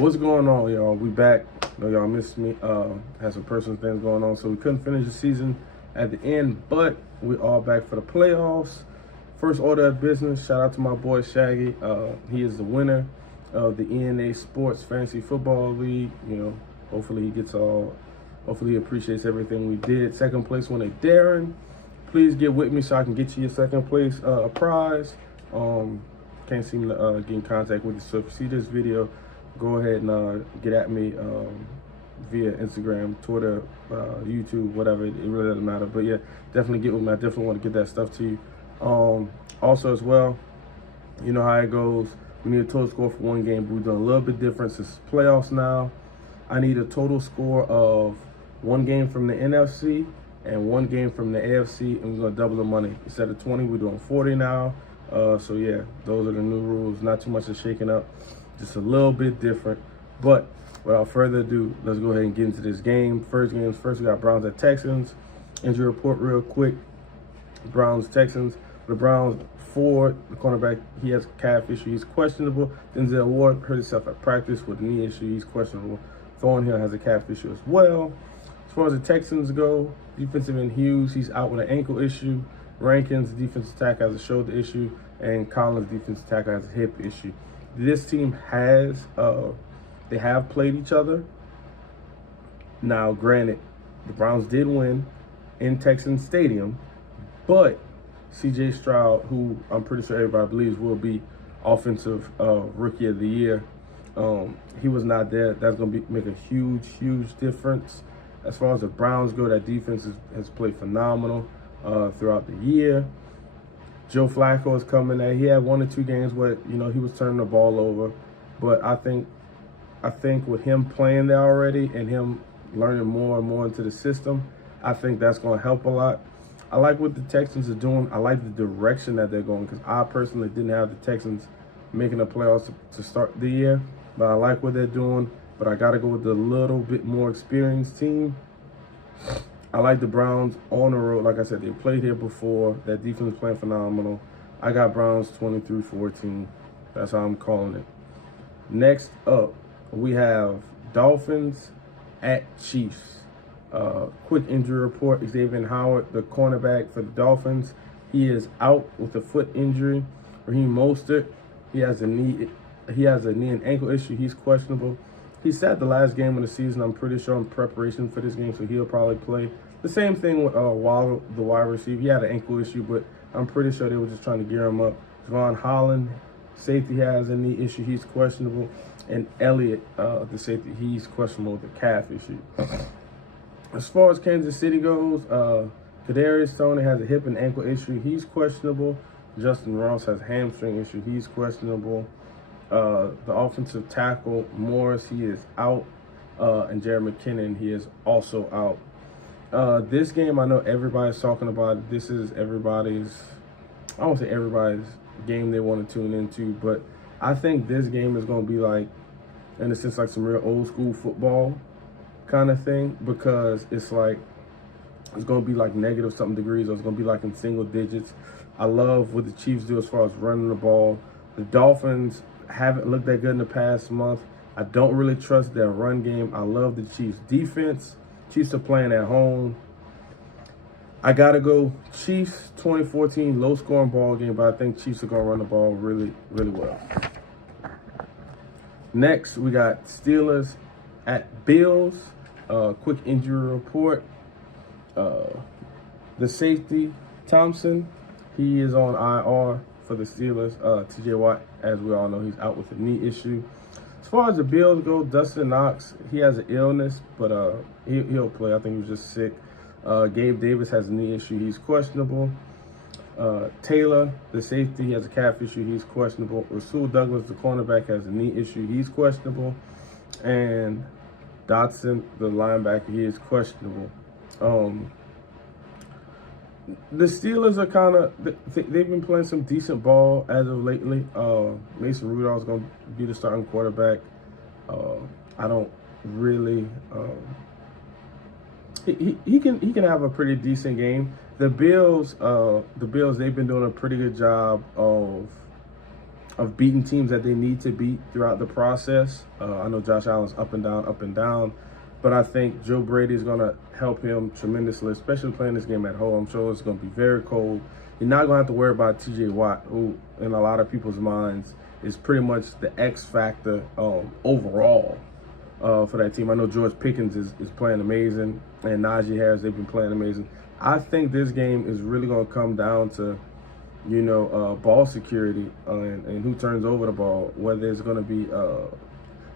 What's going on, y'all? We back. I know y'all missed me. Had some personal things going on, so we couldn't finish the season at the end, but we are back for the playoffs. First order of business, shout out to my boy Shaggy. He is the winner of the ENA Sports Fantasy Football League. You know, hopefully he appreciates everything we did. Second place winner, Darren. Please get with me so I can get you your second place prize. Can't seem to get in contact with you. So if you see this video, go ahead and get at me via Instagram, Twitter, YouTube, whatever. It really doesn't matter. But yeah, definitely get with me. I definitely want to get that stuff to you. Also as well, you know how it goes. We need a total score for one game, but we're doing a little bit different since it's playoffs now. I need a total score of one game from the NFC and one game from the AFC, and we're going to double the money. Instead of 20, we're doing 40 now. So yeah, those are the new rules. Not too much is shaking up, just a little bit different. But without further ado, let's go ahead and get into this game. First, we got Browns at Texans. Injury report real quick. Browns, Texans. The Browns, Ford, the cornerback, he has a calf issue. He's questionable. Denzel Ward hurt himself at practice with a knee issue. He's questionable. Thornhill has a calf issue as well. As far as the Texans go, defensive end Hughes, he's out with an ankle issue. Rankins, defensive tackle, has a shoulder issue. And Collins, defensive tackle, has a hip issue. This team has, they have played each other. Now, granted, the Browns did win in Texans Stadium, but C.J. Stroud, who I'm pretty sure everybody believes will be offensive rookie of the year, he was not there. That's going to make a huge, huge difference. As far as the Browns go, that defense has played phenomenal throughout the year. Joe Flacco is coming in. He had 1 or 2 games where, you know, he was turning the ball over. But I think with him playing there already and him learning more and more into the system, I think that's going to help a lot. I like what the Texans are doing. I like the direction that they're going, because I personally didn't have the Texans making the playoffs to start the year. But I like what they're doing. But I got to go with the little bit more experienced team. I like the Browns on the road. Like I said, they played here before. That defense is playing phenomenal. I got Browns 23-14. That's how I'm calling it. Next up, we have Dolphins at Chiefs. Quick injury report. Xavier Howard, the cornerback for the Dolphins, he is out with a foot injury. Raheem Mostert, he has a knee and ankle issue. He's questionable. He sat the last game of the season, I'm pretty sure, in preparation for this game, so he'll probably play. The same thing with Waddle, the wide receiver. He had an ankle issue, but I'm pretty sure they were just trying to gear him up. Javon Holland, safety, has a knee issue. He's questionable. And Elliott, the safety, he's questionable with a calf issue. As far as Kansas City goes, Kadarius Toney has a hip and ankle issue. He's questionable. Justin Ross has a hamstring issue. He's questionable. The offensive tackle, Morris, he is out. And Jared McKinnon, he is also out. This game, I know everybody's talking about. This is everybody's, I won't say everybody's game they want to tune into, but I think this game is going to be like, in a sense, like some real old school football kind of thing, because it's like, it's going to be like negative something degrees, or it's going to be like in single digits. I love what the Chiefs do as far as running the ball. The Dolphins haven't looked that good in the past month. I don't really trust their run game. I love the Chiefs defense. Chiefs are playing at home. I got to go Chiefs 2014, low scoring ball game, but I think Chiefs are going to run the ball really, really well. Next, we got Steelers at Bills. Quick injury report. The safety, Thompson, he is on IR for the Steelers. TJ Watt, as we all know, he's out with a knee issue. As far as the Bills go, Dustin Knox, he has an illness, but he'll play. I think he was just sick. Gabe Davis has a knee issue. He's questionable. Taylor, the safety, he has a calf issue. He's questionable. Rasul Douglas, the cornerback, has a knee issue. He's questionable. And Dotson, the linebacker, he is questionable. The Steelers are kind of, they've been playing some decent ball as of lately. Mason Rudolph's going to be the starting quarterback. I don't really, he can have a pretty decent game. The Bills, they've been doing a pretty good job of of beating teams that they need to beat throughout the process. I know Josh Allen's up and down, but I think Joe Brady is going to help him tremendously, especially playing this game at home. I'm sure it's going to be very cold. You're not going to have to worry about T.J. Watt, who in a lot of people's minds is pretty much the X factor overall for that team. I know George Pickens is playing amazing, and Najee Harris, they've been playing amazing. I think this game is really going to come down to, ball security and who turns over the ball, whether it's going to be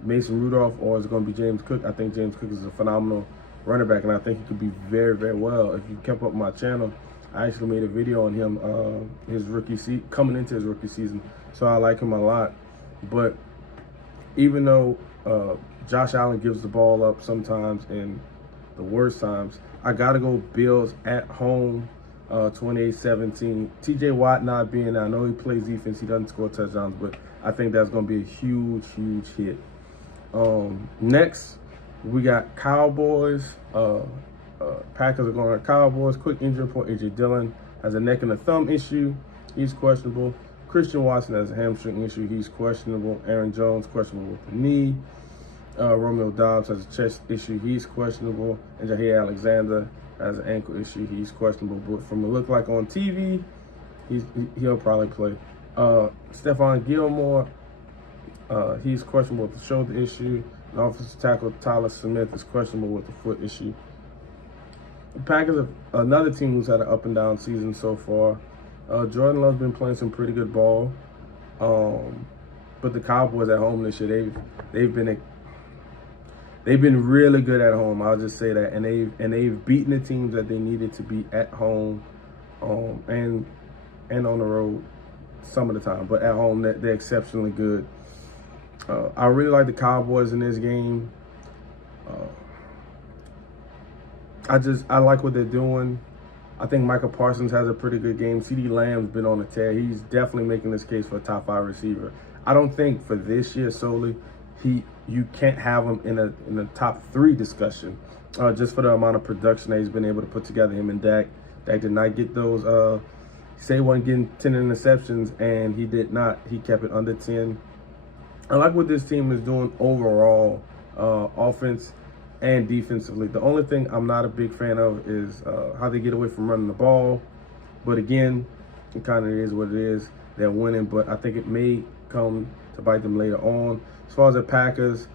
Mason Rudolph or it's going to be James Cook. I think James Cook is a phenomenal running back, and I think he could be very, very well. If you kept up my channel, I actually made a video on him coming into his rookie season, so I like him a lot. But even though Josh Allen gives the ball up sometimes in the worst times, I got to go Bills at home, 28-17. T.J. Watt not being there, I know he plays defense, he doesn't score touchdowns, but I think that's going to be a huge, huge hit. Next, we got Cowboys. Packers are going to Cowboys. Quick injury report: A.J. Dillon has a neck and a thumb issue. He's questionable. Christian Watson has a hamstring issue. He's questionable. Aaron Jones questionable with the knee. Romeo Doubs has a chest issue. He's questionable. And Jair Alexander has an ankle issue. He's questionable. But from the look like on TV, he'll probably play. Stephon Gilmore, he's questionable with the shoulder issue. And offensive tackle Tyler Smith is questionable with the foot issue. The Packers are another team who's had an up and down season so far. Jordan Love's been playing some pretty good ball. But the Cowboys at home this year, they've been really good at home. I'll just say that, and they've beaten the teams that they needed to beat at home, and on the road some of the time. But at home, they're exceptionally good. I really like the Cowboys in this game. I like what they're doing. I think Michael Parsons has a pretty good game. CeeDee Lamb's been on a tear. He's definitely making this case for a top 5 receiver. I don't think for this year solely, you can't have him in a top 3 discussion, just for the amount of production that he's been able to put together. Him and Dak. Dak did not get those. Say he wasn't getting 10 interceptions, and he did not. He kept it under 10. I like what this team is doing overall, offense and defensively. The only thing I'm not a big fan of is how they get away from running the ball. But again, it kind of is what it is. They're winning, but I think it may come to bite them later on. As far as the Packers,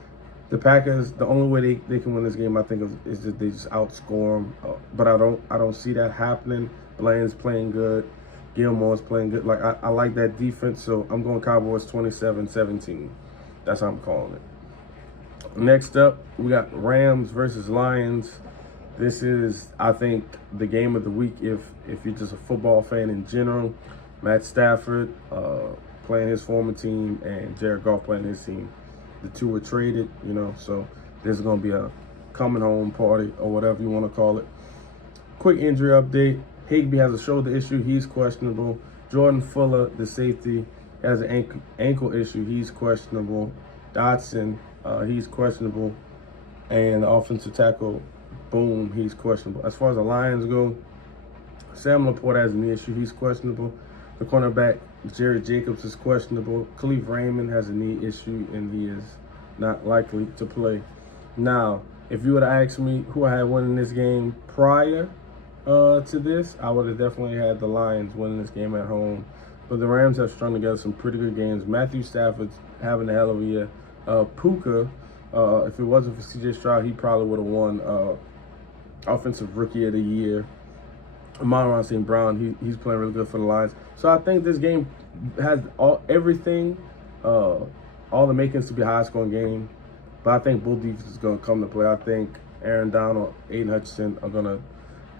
the only way they can win this game, I think, is that they just outscore them. But I don't see that happening. Bland's playing good. Gilmore's playing good. Like I like that defense, so I'm going Cowboys 27-17. That's how I'm calling it. Next up, we got Rams versus Lions. This is, I think, the game of the week if you're just a football fan in general. Matt Stafford playing his former team and Jared Goff playing his team. The two were traded, so there's going to be a coming home party or whatever you want to call it. Quick injury update. Higbee has a shoulder issue. He's questionable. Jordan Fuller, the safety, has an ankle issue. He's questionable. Dotson, he's questionable. And the offensive tackle, Boom, he's questionable. As far as the Lions go, Sam Laporte has a knee issue. He's questionable. The cornerback, Jared Jacobs, is questionable. Khalif Raymond has a knee issue, and he is not likely to play. Now, if you would have asked me who I had winning this game prior to this, I would have definitely had the Lions winning this game at home. But the Rams have strung together some pretty good games. Matthew Stafford's having a hell of a year. Puka, if it wasn't for C.J. Stroud, he probably would have won Offensive Rookie of the Year. Amon-Ra St. Brown, he's playing really good for the Lions. So I think this game has everything, all the makings to be a high-scoring game. But I think both defenses are going to come to play. I think Aaron Donald, Aiden Hutchinson are going to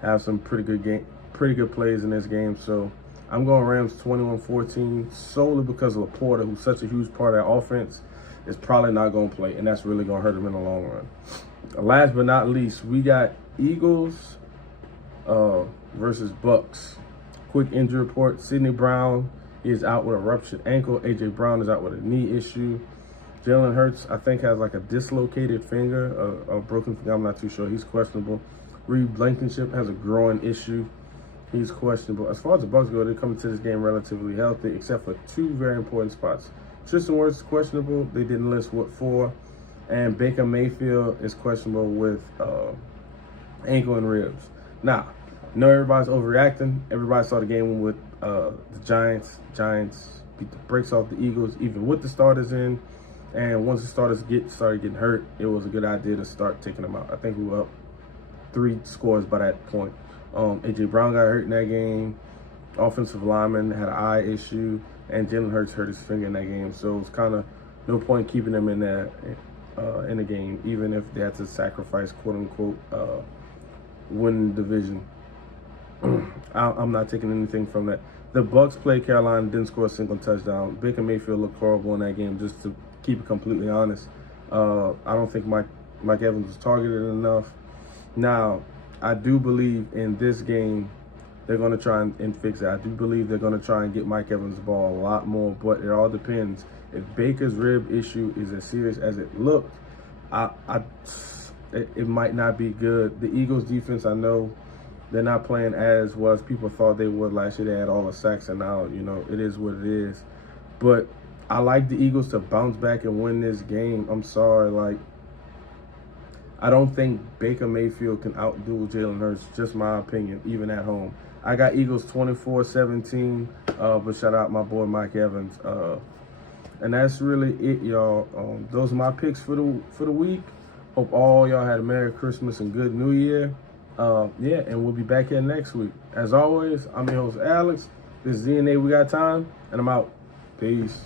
have some pretty good plays in this game. So I'm going Rams 21-14 solely because of Laporta, who's such a huge part of that offense, is probably not going to play, and that's really going to hurt him in the long run. Last but not least, we got Eagles versus Bucks. Quick injury report. Sidney Brown is out with a ruptured ankle. A.J. Brown is out with a knee issue. Jalen Hurts, I think, has like a dislocated finger, a broken finger. I'm not too sure. He's questionable. Reed Blankenship has a groin issue. He's questionable. As far as the Bucs go, they come into this game relatively healthy, except for two very important spots. Tristan Wirfs is questionable. They didn't list what for. And Baker Mayfield is questionable with ankle and ribs. Now, I know everybody's overreacting. Everybody saw the game with the Giants. Giants beat the brakes off the Eagles, even with the starters in. And once the starters started getting hurt, it was a good idea to start taking them out. I think we were up 3 scores by that point. A.J. Brown got hurt in that game. Offensive lineman had an eye issue, and Jalen Hurts hurt his finger in that game. So it was kind of no point keeping them in there in the game, even if they had to sacrifice, quote unquote, win the division. I'm not taking anything from that. The Bucs played Carolina, didn't score a single touchdown. Baker Mayfield looked horrible in that game, just to keep it completely honest. I don't think Mike Evans was targeted enough. Now, I do believe in this game they're going to try and fix it. I do believe they're going to try and get Mike Evans the ball a lot more, but it all depends. If Baker's rib issue is as serious as it looked, it might not be good. The Eagles defense, I know they're not playing as well as people thought they would last year. They had all the sacks, and now, it is what it is. But I like the Eagles to bounce back and win this game. I'm sorry, I don't think Baker Mayfield can outdo Jalen Hurts, just my opinion, even at home. I got Eagles 24-17, but shout out my boy Mike Evans. And that's really it, y'all. Those are my picks for the week. Hope all y'all had a Merry Christmas and good New Year. Yeah, and we'll be back here next week. As always, I'm your host, Alex. This is DNA We Got Time, and I'm out. Peace.